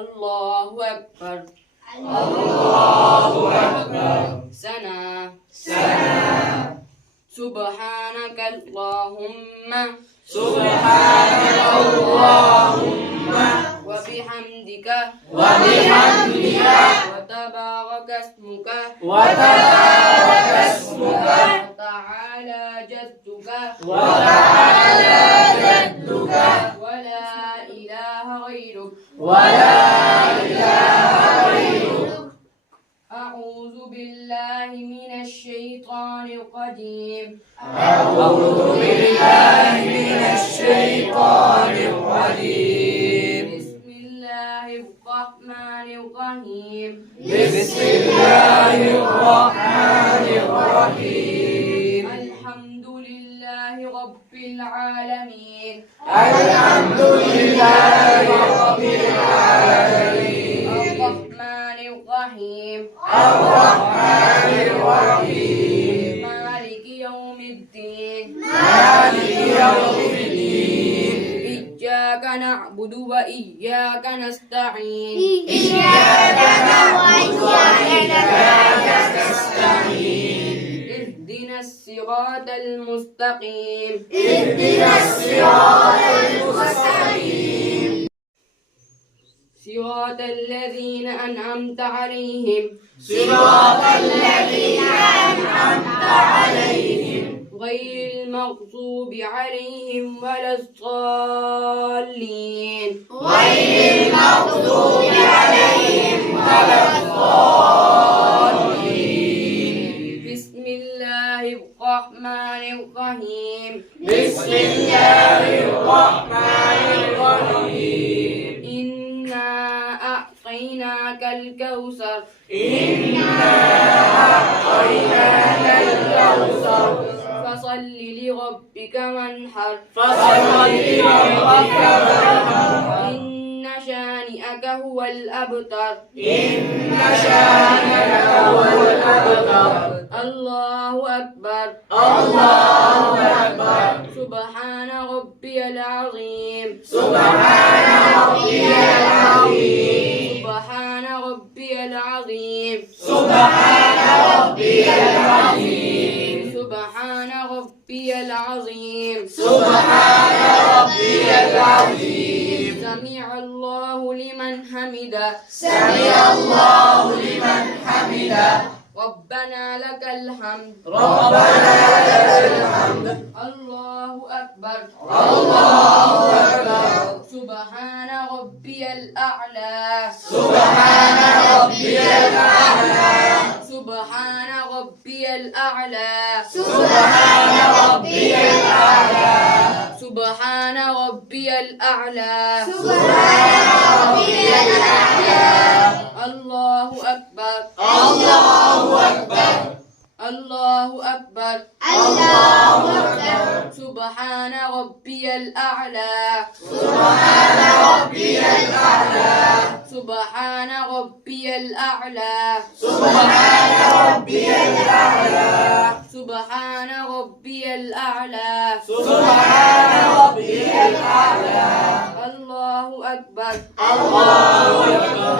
الله أكبر الله أكبر سنة سنة سبحانك اللهم سبحانك اللهم وبحمدك وبحمدك وتبارك اسمك وتبارك اسمك وتعالى جدك وتعالى جدك ولا إله غيرك ولا إله غيرك أعوذ بالله من الشيطان الرجيم أعوذ بالله من الشيطان الرجيم بسم الله الرحمن الرحيم بسم الله الرحمن الرحيم الحمد لله رب العالمين الحمد لله رب العالمين الرحمن الرحيم الرحمن الرحيم مالك يوم الدين مالك يوم الدين إياك نعبد وإياك نستعين إياك نعبد وإياك نستعين اهدنا الصراط المستقيم اهدنا الصراط المستقيم صراط الذين أنعمت عليهم صراط الذين أنعمت عليهم غير المغضوب عليهم ولا الضالين غير المغضوب عليهم ولا الضالين بسم الله الرحمن الرحيم بسم الله الرحمن الرحيم إنا أعطيناك الكوثر إنا أعطيناك الكوثر فصل لربك وانحر فصل لربك وانحر إن شانئك هو الأبتر إن شانئك هو الأبتر الله أكبر الله أكبر سبحان ربي العظيم سبحان ربي العظيم سبحان ربي العظيم سبحان ربي العظيم سبحان ربي العظيم سبحان ربي العظيم سمع الله لمن حمده سمع الله لمن حمده ربنا لك الحمد ربنا لك الحمد الله أكبر الله أكبر سبحان ربي الأعلى سبحان ربي الأعلى سبحان ربي الأعلى سبحان ربي الأعلى سبحان ربي الأعلى سبحان ربي الأعلى الله أكبر الله أكبر الله أكبر الله أكبر سبحان ربي الأعلى سبحان ربي الأعلى سبحان ربي الأعلى سبحان ربي الأعلى سبحان ربي الأعلى سبحان ربي الأعلى الله أكبر الله أكبر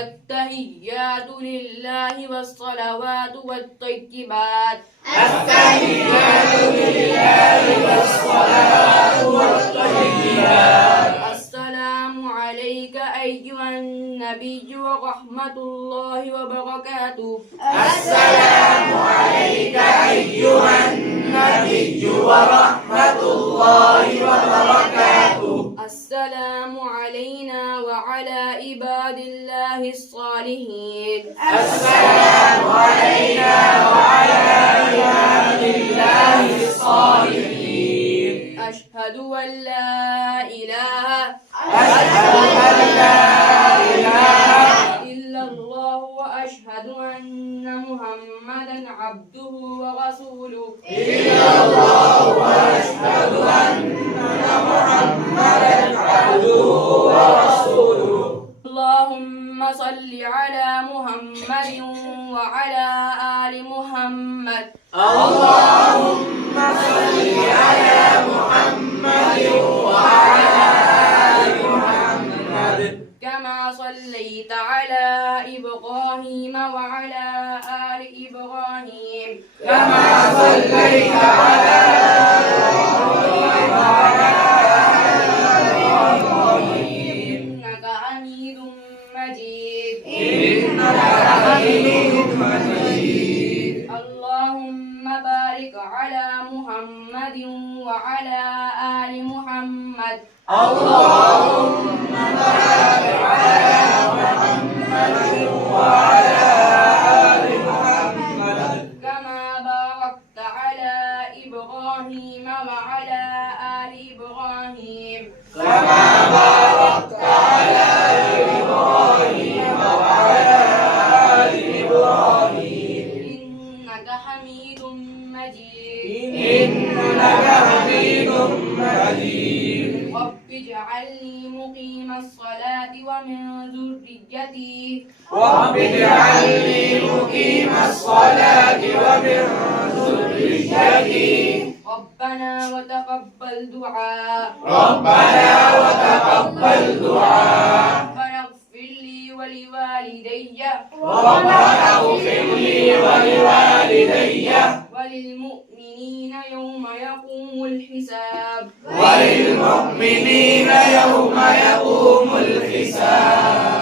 التحيات لله والصلوات والطيبات التحيات لله والصلاة والطيبات السلام عليك أيها النبي ورحمة الله وبركاته السلام عليك أيها النبي ورحمة الله وبركاته السلام علينا وعلى عباد الله الصالحين السلام علينا وعلى عباد الله الصالحين أشهد أن لا إله أشهد أن لا إله إلا الله وأشهد أن محمدا عبده ورسوله إلا الله وأشهد أن محمدا عبده ورسوله اللهم صل على محمد وعلى آل محمد اللهم صل على محمد وعلى آل محمد كما كما صليت على إبراهيم وعلى آل إبراهيم كما صليت على إبراهيم وعلى آل إبراهيم إنك حميد مجيد إنك حميد مجيد اللهم بارك على محمد وعلى آل محمد اللهم بارك على محمد وعلى آل محمد كما باركت على إبراهيم وعلى آل إبراهيم كما باركت على إبراهيم وعلى آل إبراهيم إنك حميد مجيد إنك حميد مجيد رب اجعلني مقيم الصلاة ومن ذريتي رب اجعلني مقيم الصلاة ومن ذريتي ربنا وتقبل دعاء ربنا وتقبل دعاء ربنا اغفر لي ولوالدي ربنا اغفر لي ولوالدي وللمؤمنين يوم يقوم الحساب وللمؤمنين يوم يقوم الحساب